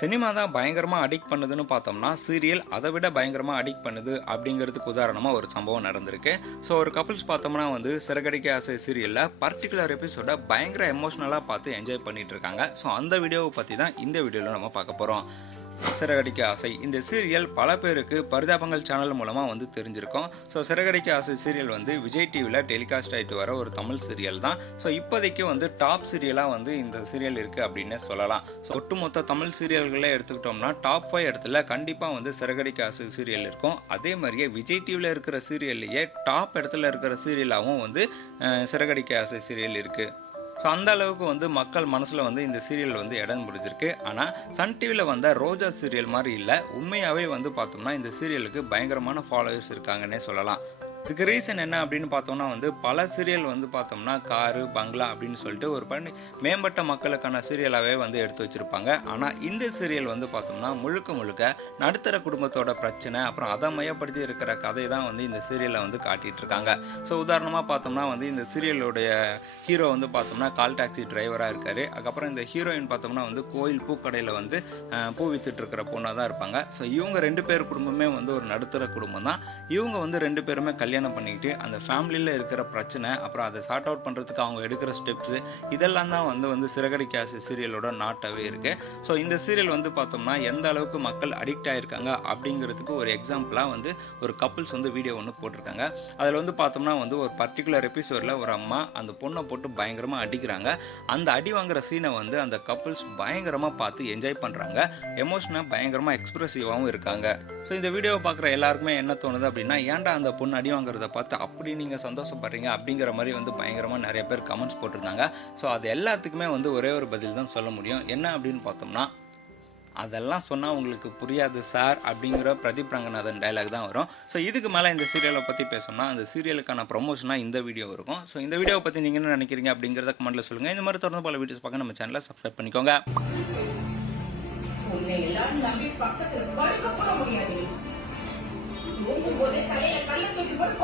Cinema தான் பயங்கரமாக addict பண்ணுதுன்னு பார்த்தோம்னா சீரியல் அதை விட பயங்கரமாக அடிக்ட் பண்ணுது அப்படிங்கிறதுக்கு உதாரணமாக ஒரு சம்பவம் நடந்திருக்கு. ஸோ ஒரு கப்புள்ஸ் பார்த்தோம்னா வந்து சிறகடிக்க ஆசை சீரியலில் பர்டிகுலர் எபிசோட பயங்கர எமோஷ்னலாக பார்த்து என்ஜாய் பண்ணிட்டு இருக்காங்க. ஸோ அந்த வீடியோவை பற்றி தான் இந்த வீடியோவில் நம்ம பார்க்க போகிறோம் சிறகடிக்க ஆசை. இந்த சீரியல் பல பேருக்கு பரிதாபங்கள் சேனல் மூலமாக வந்து தெரிஞ்சிருக்கும். ஸோ சிறகடிக்க ஆசை சீரியல் வந்து விஜய் டிவியில் டெலிகாஸ்ட் ஆகிட்டு வர ஒரு தமிழ் சீரியல் தான். ஸோ இப்போதைக்கு வந்து டாப் சீரியலாக வந்து இந்த சீரியல் இருக்குது அப்படின்னே சொல்லலாம். ஸோ ஒட்டுமொத்த தமிழ் சீரியல்களே எடுத்துக்கிட்டோம்னா டாப் ஃபைவ் இடத்துல கண்டிப்பாக வந்து சிறகடிக்க ஆசை சீரியல் இருக்கும். அதே மாதிரியே விஜய் டிவியில் இருக்கிற சீரியல்லையே டாப் இடத்துல இருக்கிற சீரியலாகவும் வந்து சிறகடிக்க ஆசை சீரியல் இருக்குது ஸோ அந்த அளவுக்கு வந்து மக்கள் மனசில் வந்து இந்த சீரியல் வந்து இடம் பிடிச்சிருக்கு. ஆனால் சன் டிவியில் வந்த ரோஜா சீரியல் மாதிரி இல்லை. உண்மையாகவே வந்து பார்த்தோம்னா இந்த சீரியலுக்கு பயங்கரமான ஃபாலோவர்ஸ் இருக்காங்கன்னே சொல்லலாம். இதுக்கு ரீசன் என்ன அப்படின்னு பார்த்தோம்னா வந்து பல சீரியல் வந்து பார்த்தோம்னா காரு பங்களா அப்படின்னு சொல்லிட்டு ஒரு பண்ணி மேம்பட்ட மக்களுக்கான சீரியலாகவே வந்து எடுத்து வச்சுருப்பாங்க. ஆனால் இந்த சீரியல் வந்து பார்த்தோம்னா முழுக்க முழுக்க நடுத்தர குடும்பத்தோட பிரச்சனை அப்புறம் அதை மையப்படுத்தி இருக்கிற கதை தான் வந்து இந்த சீரியலில் வந்து காட்டிகிட்டு இருக்காங்க. ஸோ உதாரணமாக பார்த்தோம்னா வந்து இந்த சீரியலுடைய ஹீரோ வந்து பார்த்தோம்னா கால் டாக்ஸி டிரைவராக இருக்கார். அதுக்கப்புறம் இந்த ஹீரோயின் பார்த்தோம்னா வந்து கோயில் பூக்கடையில் வந்து பூ வித்துட்டு இருக்கிற பொண்ணாக தான் இருப்பாங்க. ஸோ இவங்க ரெண்டு பேர் குடும்பமே வந்து ஒரு நடுத்தர குடும்பம் தான் இவங்க வந்து ரெண்டு பேருமே கல்யாணம் பண்ணிக்கிட்டு அந்த ஃபேமிலியில் இருக்கிற பிரச்சனை அப்புறம் அதை சார்ட் அவுட் பண்ணுறதுக்கு அவங்க எடுக்கிற ஸ்டெப்ஸு இதெல்லாம் தான் வந்து வந்து சிறகடிக்காசு சீரியலோட நாட்டாகவே இருக்கு. ஸோ இந்த சீரியல் வந்து பார்த்தோம்னா எந்த அளவுக்கு மக்கள் அடிக்ட் ஆகிருக்காங்க அப்படிங்கிறதுக்கு ஒரு எக்ஸாம்பிளாக வந்து ஒரு கப்புள்ஸ் வந்து வீடியோ ஒன்று போட்டிருக்காங்க. அதில் வந்து பார்த்தோம்னா வந்து ஒரு பர்டிகுலர் எபிசோடில் ஒரு அம்மா அந்த பொண்ணை போட்டு பயங்கரமாக அடிக்கிறாங்க. அந்த அடி வாங்குற சீனை வந்து அந்த கப்புள்ஸ் பயங்கரமாக பார்த்து என்ஜாய் பண்ணுறாங்க எமோஷனாக பயங்கரமாக எக்ஸ்பிரசிவாகவும் இருக்காங்க. ஸோ இந்த வீடியோவை பார்க்குற எல்லாருக்குமே என்ன தோணுது அப்படின்னா ஏன்டா அந்த பொண்ணு அடி வாங்குறத பார்த்து அப்படி நீங்கள் சந்தோஷப்படுறீங்க அப்படிங்கிற மாதிரி வந்து பயங்கரமாக நிறைய பேர் கமெண்ட்ஸ் போட்டிருந்தாங்க. ஸோ அது எல்லாத்துக்குமே வந்து ஒரே ஒரு பதில் தான் சொல்ல முடியும். என்ன அப்படின்னு பார்த்தோம்னா அதெல்லாம் சொன்னால் உங்களுக்கு புரியாது சார் அப்படிங்கிற பிரதீப் ரங்கநாதன் டைலாக் தான் வரும். ஸோ இதுக்கு மேலே இந்த சீரியலை பற்றி பேசணும்னா அந்த சீரியலுக்கான ப்ரொமோஷனாக இந்த வீடியோ இருக்கும். ஸோ இந்த வீடியோவை பற்றி நீங்கள் என்ன நினைக்கிறீங்க அப்படிங்கிறத கமெண்ட்டில் சொல்லுங்கள் இந்த மாதிரி தொடர்ந்து பல வீடியோஸ் பார்க்க நம்ம சேனலை சப்ஸ்கிரைப் பண்ணிக்கோங்க. un, un, un,